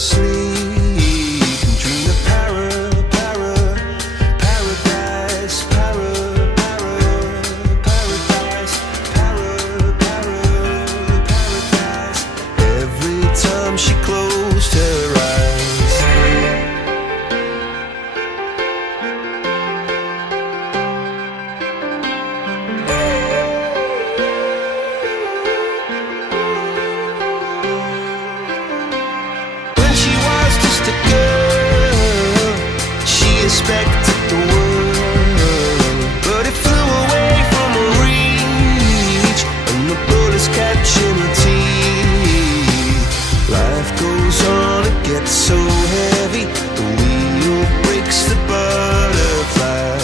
sleep and dream of paradise, paradise. Every time she closed her eyes. When she was just a girl, she expected the world, but it flew away from her reach, and the bullets catching her teeth. Life goes on, it gets so heavy, the wheel breaks the butterfly.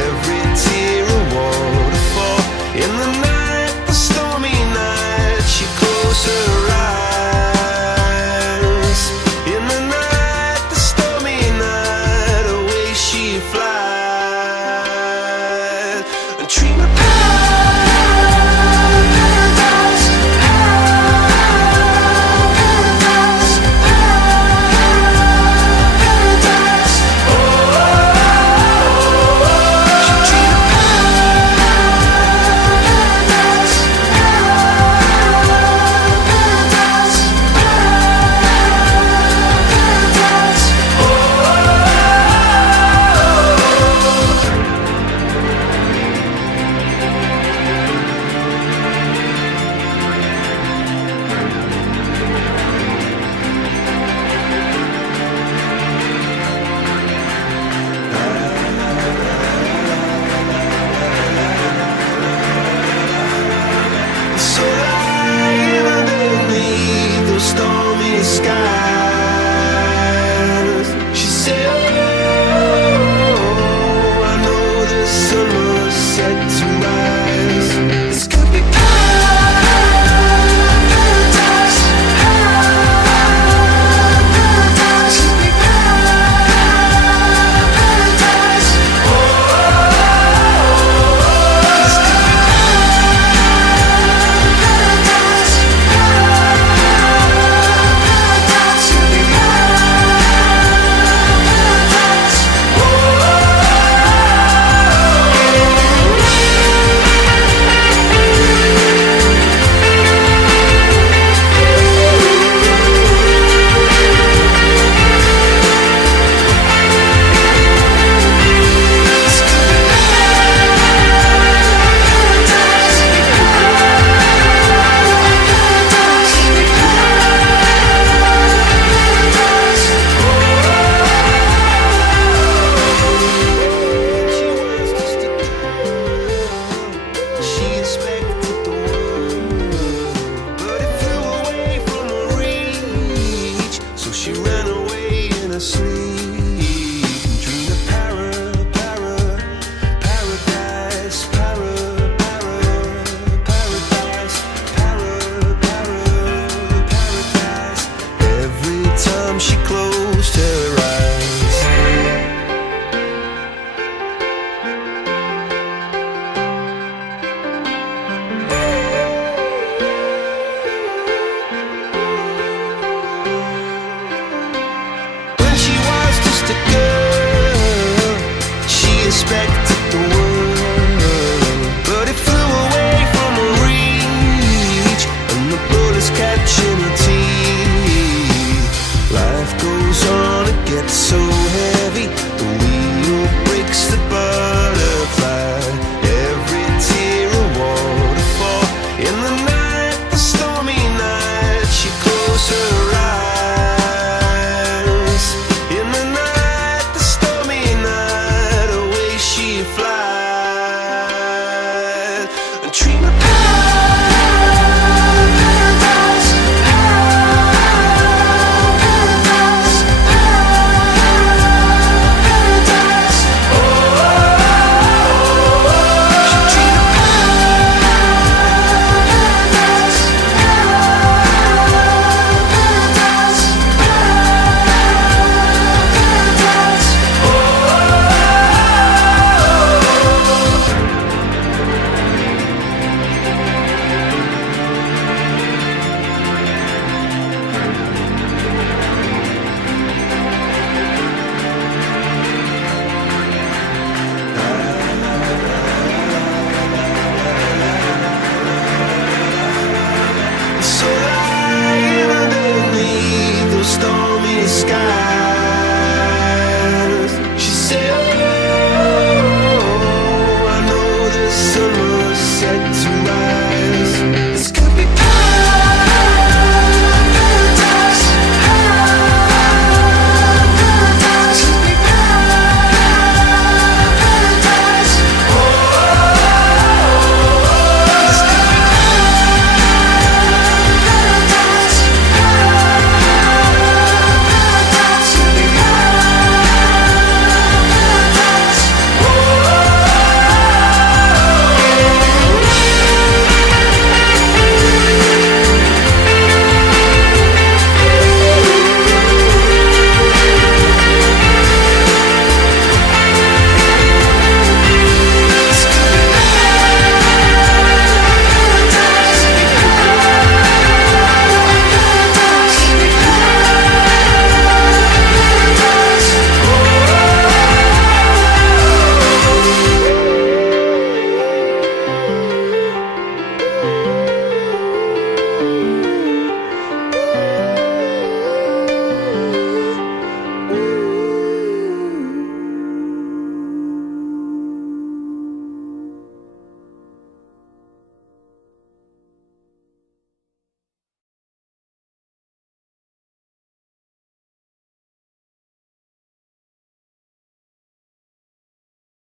Every tear a waterfall. In the night, the stormy night, she closed her eyes. In the night, the stormy night, away she flies. A dream of paradise, paradise, paradise. Oh, she dreamed of paradise, paradise, paradise. So lying underneath those stormy skies, she said, oh, I know the sun was set to rise. This could be paradise, paradise, could be paradise. Oh, this could be paradise, paradise. So